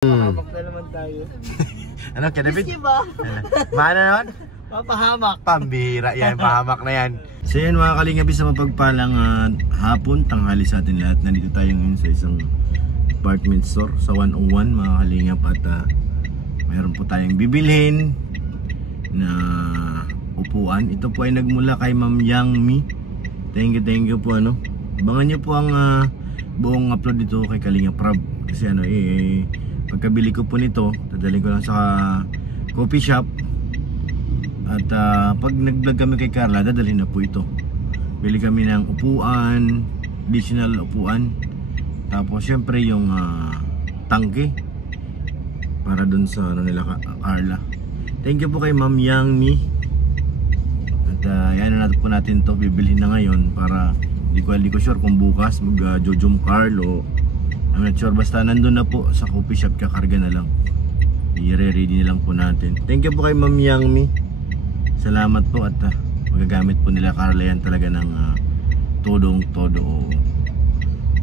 Pahamak na naman tayo. Ano, David? Miski ba? Maano naman? Papahamak. Pambira yan, pahamak na yan. So yun mga kalingabi, sa mapagpalang hapon, tanghali sa atin lahat. Nandito tayo ngayon sa isang department store sa 101 mga kalingap. At mayroon po tayong bibilhin na upuan. Ito po ay nagmula kay Ma'am Yang Mi. Thank you po ano. Abangan nyo po ang buong upload dito kay Kalingap Rob. Kasi ano pagkabili ko po nito, dadalhin ko lang sa coffee shop. At pag nag-vlog kami kay Carla, dadalhin na po ito. Bili kami ng upuan, additional upuan. Tapos syempre yung tangke para dun sa ano nila Carla. Thank you po kay Ma'am Yang Mi. At yan na po natin to, bibilhin na ngayon para hindi ko sure kung bukas mag-jojum Carl o I'm not sure, basta nandun na po sa coffee shop, kakarga na lang. I-ready na lang po natin. Thank you po kay Ma'am Yang Mi. Salamat po at magagamit po nila Carla yan talaga ng todong-todo.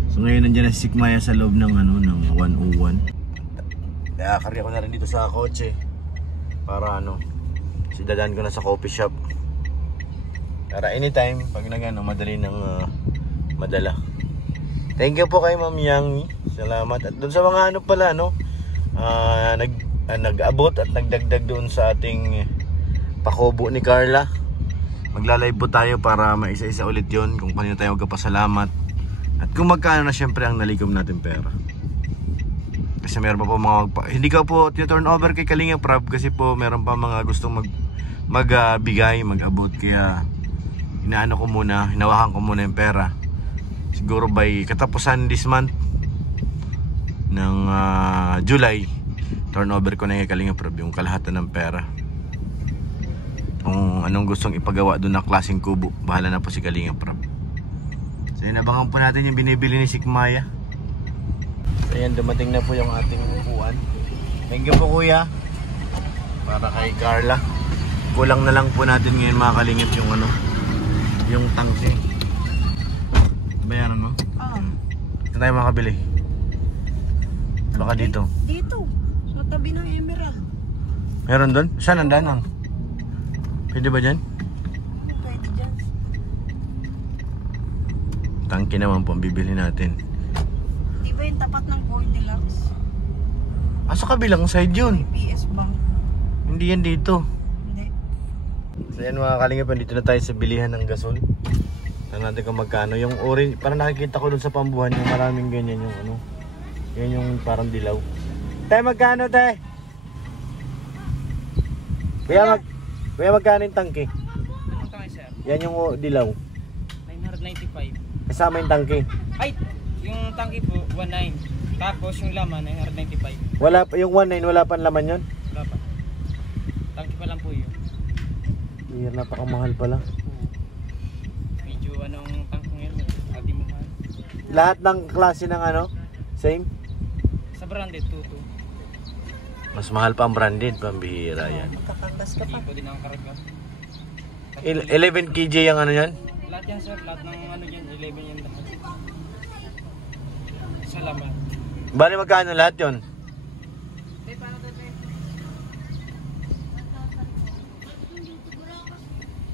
So ngayon nandiyan na si Sikmaya sa loob ng ng 101. Nakakarga ko na rin dito sa kotse para sidadaan ko na sa coffee shop. Para anytime pag madali ng madala. Thank you po kay Ma'am Yang Mi. Salamat. At doon sa mga pala nag-abot at nagdagdag doon sa ating pakubo ni Carla. Magla-live po tayo para maisa-isa ulit yon kung paano tayo magpasalamat. At kung magkano na syempre ang nalikom natin pera. Kasi meron pa po hindi ko po turn over kay Kalingap Rob kasi po meron pa mga gustong magbigay, mag-abot. Kaya hinawakan ko muna yung pera. Siguro by katapusan this month ng July, turnover ko na yung Kalingap Rob yung kalahatan ng pera. Kung anong gustong ipagawa doon na klaseng kubo, bahala na po si Kalingap Rob. So yun, abangan po natin yung binibili ni Sikmaya. So yan, dumating na po yung ating upuan. Thank you po kuya. Para kay Carla. Kulang na lang po natin ngayon mga Kalingap yung tangke. Bayaran mo? Oo. Ito tayo makabili. Baka dito. Dito. Sa tabi ng Emerald. Meron doon? Saan ang danang? Pwede ba dyan? Pwede dyan. Tangke naman po ang bibili natin. Di ba yung tapat ng Goldilocks? Sa kabilang side yun. May PS Bank. Hindi yan dito. Hindi. So yan mga Kalingap, dito na tayo sa bilihan ng gasol. Tignan natin kung magkano. Yung orange, parang nakikita ko dun sa pambuhan yung maraming ganyan yung yan yung parang dilaw. Tay, magkano tay? Kuya magkano yung tangke? Anong tangke sir? Yan yung dilaw. 995. Kasama yung tangke. Ay! Yung tangke po, 19. Tapos yung laman, 995. Wala pa, yung 19 wala pa laman yun? Wala pa. Tangke pa lang po yun. Napakamahal pala. Medyo tangke ngayon, ati mo mahal. Lahat ng klase ng same? Sa branded, 22. Mas mahal pa ang branded, pambihira yan. Makakantas ka pa. Hindi ko din ang karga. 11 kg yung yan? Lahat yan sir, lahat ng dyan, 11 yan lahat. Sa laman. Bali magkano lahat yun?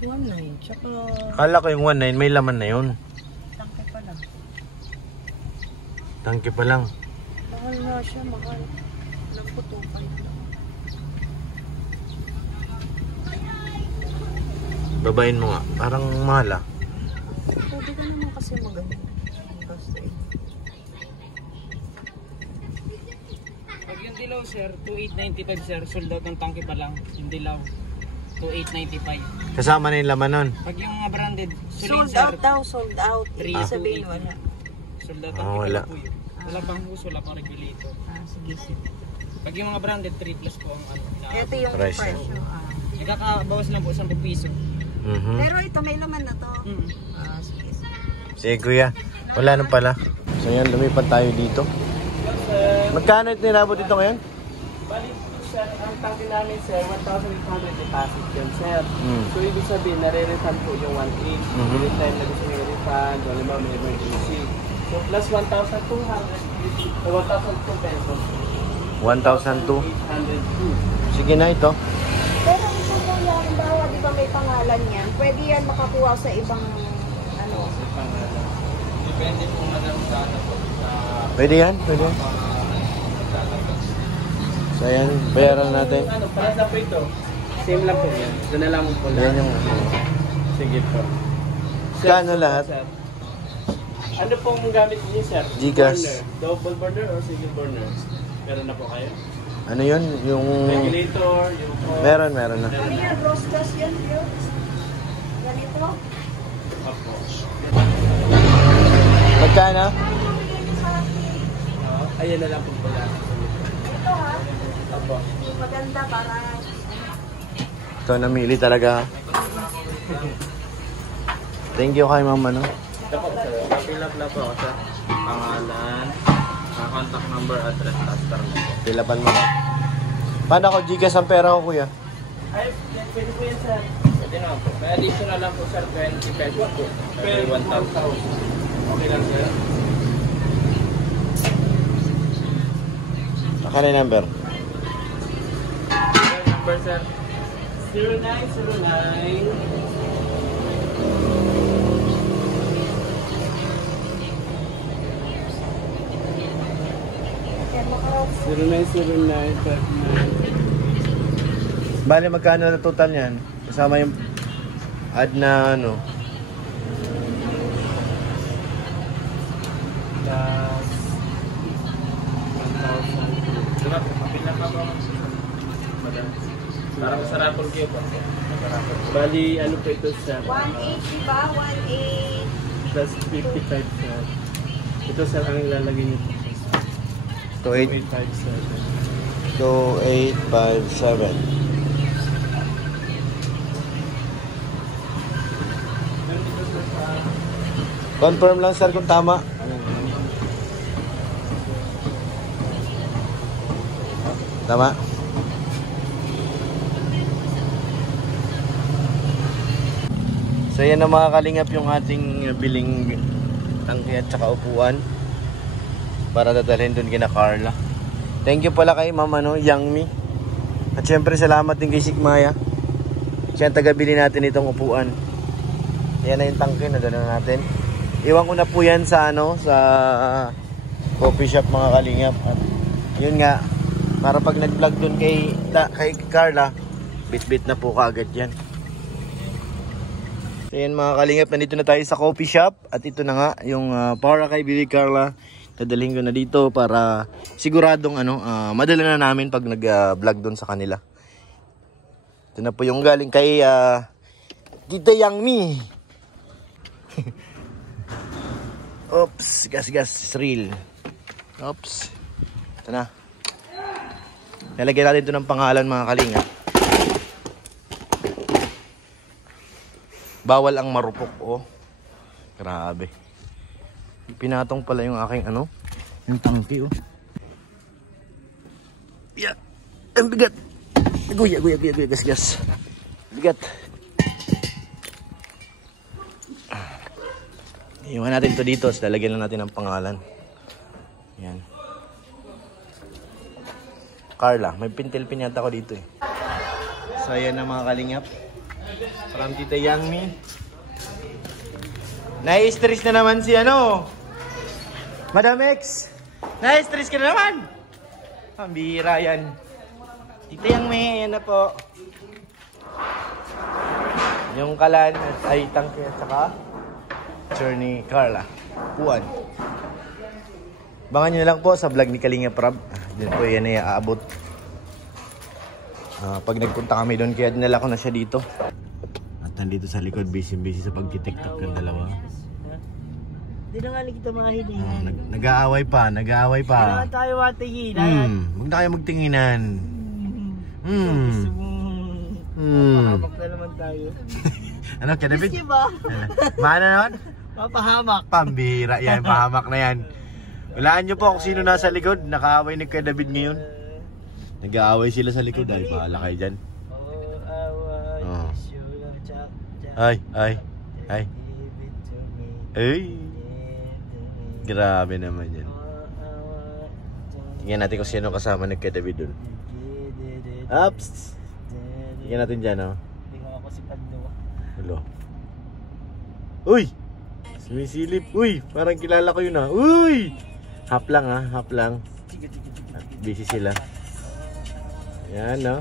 One nine. Tsaka Kala ko yung 19 may laman na yun. tangke pa lang. Tangke pa lang. Mahal na siya, mahal. Alam ko 2.5 lang. Babain mo nga, parang mahal ah. Pwede ka naman kasi maganda. Pag yung dilaw sir, 2895 sir, sold out ng tangke pa lang. Yung dilaw, 2895. Kasama na yung laman nun. Pag yung branded, Sold sir, out daw, sold out. Ibig sabihin wala. sold out Ah, tangke wala. pa po yun. Wala pang hus, wala pang regulator. Sige, sige. Pag yung mga branded, 3 plus po ang Ito yung Price. presyo. Nagkakabawas lang po 10 piso. Pero ito may laman na to. Sige, sige. Sige kuya, wala nang pala. So yan, lumipat tayo dito. Magkano ito nilabot dito ngayon? Bali sir, ang tangke namin sir, 1,800 deposit yun sir. So ibig sabihin, nare-refund po yung 1,800. Every time na gusto nyo refund, wala ba may emergency. So plus 1,200, 1,200 pesos. 1,002. 1,802. Sige na ito. Pero ito po yan, halimbawa, di ba may pangalan yan? Pwede yan makakuha sa ibang, ano, Sa pangalan. Depende po madam sa ano po. Pwede yan? Pwede yan. So ayan, bayaran natin. Ano, para sa po ito. Same lang po yan. Ito na lang po Yan lang. yung... Sige po. Kano lahat? Sir. Ano pong gamit niyo, sir? Gcash. Burner. Double burner or single burner? Meron na po kayo? Ano yun? Yung... Regulator, yung... Meron na. ano yan, roasters yan, yun? Ganito? Opo. Magkano? Ayan na lang po pala. Ito ha, Opo. maganda para, Ito, namili talaga. Thank you kay mama, no? Ito po, sir. Fill up lang po ako, sir. Pangalan, contact number, address, taster mo po. Pilapan mo. Paano ako Gcash ang pera ko, kuya? Ay, pwede po yan, sir. Pwede na po. May additional lang po, sir. 20 pesos po. Every 1,000. Okay lang, sir. Akala yung number. Number, sir. 0909 0909 Bale, magkano na total yan? Kasama yung add na ano? plus 1,000. Diba? Kapila pa ba? Madam. Para sa raffle kayo po. Bali, ano po ito sa 1.8, di ba? 1.8. plus 55, sir. Ito, sir, ang ilalagay niyo po. 2857. 2857. 2857. Confirm lang sir kung tama. Tama. So yan na mga kalingap yung ating biling tangke at saka upuan para dadalhin dun kina Carla. Thank you pala kay mama no, Yangmi. At syempre salamat din kay Sigmaya. Siya ang taga-bili natin itong upuan. Yan na yung tangke na dala natin. Iwan ko na po yan sa ano, sa coffee shop mga kalingap. At yun nga, para pag nag-vlog dun kay Carla, bit-bit na po kaagad yan. So yan mga kalingap, nandito na tayo sa coffee shop. At ito na nga, yung para kay Bibi Carla. Dadalhin ko na dito para siguradong madala na namin pag nag-vlog dun sa kanila. Ito na po yung galing kay Tita Yangmi. Oops, gas, real. Oops. Ito na. Nalagyan natin ito ng pangalan mga kalinga. Bawal ang marupok, oh. Grabe. Pinatong pala yung aking yung tangki, oh. Yeah. Ang bigat. Guya, gas. Bigat. Iwan natin to dito, so lalagyan lang natin ng pangalan. Yan. Carla, may pintil-pin yata ko dito eh. So ayan na mga kalingap. From Tita Yangmi. Nai-stress na naman si Madam X. Nai-stress ka na naman. Pambira yan. Tita Yangmi, ayan na po. Yung kalan at ay tangke at saka Journey Carla. Puan. Bangan nyo na lang po sa vlog ni Kalinga Prab. Diyan po yan ay aabot. Pag nagpunta kami doon, kaya dinala ko na siya dito. At nandito sa likod, busy sa pag-tiktok ng dalawa. Di na nga kita mahilingan. Nag-aaway pa. Di na tayo matingin. Huwag na kayo magtinginan. Papahamak na naman tayo. Ano, David? Gusto ba? Maano nun? Papahamak. Pambira yan, pahamak na yan. Walaan nyo po kung sino nasa likod. Nakaaway ni Kuya David ngayon. Nag-aaway sila sa likod. Ay, bahala kayo dyan. Ay. Ay. Grabe naman yan. Tingnan natin kung sino kasama ni Kuya David dun. Ups! Tingnan natin dyan, oh. Hindi ko ako si Pagdo. Hello. Uy! Sumisilip. Uy! Parang kilala ko yun, ah. Uy! Hap lang, ah. Hap lang. Busy sila. Yan, no?